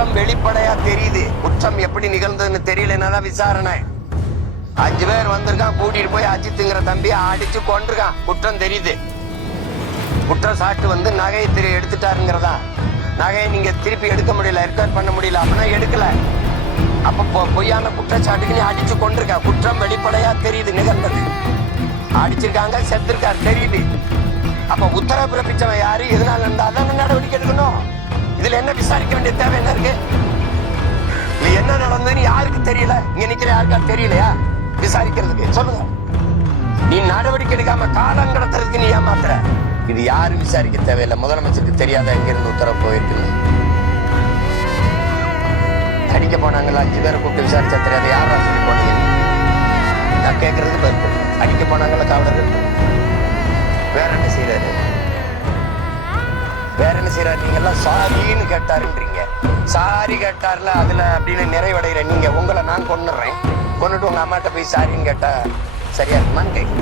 குற்றம் வெளிப்படையா தெரியுது. குற்றம் எப்படி நிகழ்ந்ததுன்னு தெரியலன்னா விசாரணை. 5 பேர் வந்திருக்கான், கூட்டிட்டு போய் அஜித்துங்கிற தம்பியை அடிச்சு கொண்டிருக்கான். குற்றம் தெரியுது. குற்றச்சாட்டு வந்து நகையை எடுத்துட்டாருங்கிறதா. நகையை நீங்க திருப்பி எடுக்க முடியல, ரெக்கவர் பண்ண முடியல அப்படின்னா எடுக்கல. அப்ப பொய்யான குற்றச்சாட்டுக்கு நீ அடிச்சு கொண்டிருக்க. குற்றம் வெளிப்படையா தெரியுது நிகழ்ந்தது. அடிச்சிருக்காங்க, செத்துருக்காரு தெரியுது. அப்ப உத்தரவு பிறப்பிச்சவன் யாரு, எதனால இருந்தாதான் நடவடிக்கை எடுக்கணும். இதுல என்ன விசாரிக்க வேண்டிய தேவை என்ன இருக்கு? என்ன நடந்ததுன்னு யாருக்கு தெரியல? இங்க நிக்கிற யாருக்கா தெரியலையா விசாரிக்கிறதுக்கு? சொல்லுங்க. நீ நடவடிக்கை எடுக்காம காலம் கடத்துறதுக்கு நீ ஏமாத்துற. இது யாரு விசாரிக்க தேவையில்லை. முதலமைச்சருக்கு தெரியாத எங்க இருந்து உத்தரவு போயிருக்குன்னு. அடிக்க போனாங்களா 5 பேரை கூப்பிட்டு விசாரிச்சா தெரியாது. யாரா சொல்லி போனீங்க? நான் கேட்கறதுக்கு பதில். அடிக்க போனாங்களா காவலர்கள்? வேற என்ன செய்யறாரு? வேற என்ன செய்யறாரு? நீங்க எல்லாம் சாரின்னு கேட்டாருன்றீங்க. சாரி கேட்டார்ல அதுல அப்படின்னு நிறைவடைகிற நீங்க, உங்களை நான் கொன்னுறேன், கொண்டுட்டு உங்க அம்மாட்ட போய் சாரின்னு கேட்டா சரியா இருக்குமான்னு கேட்க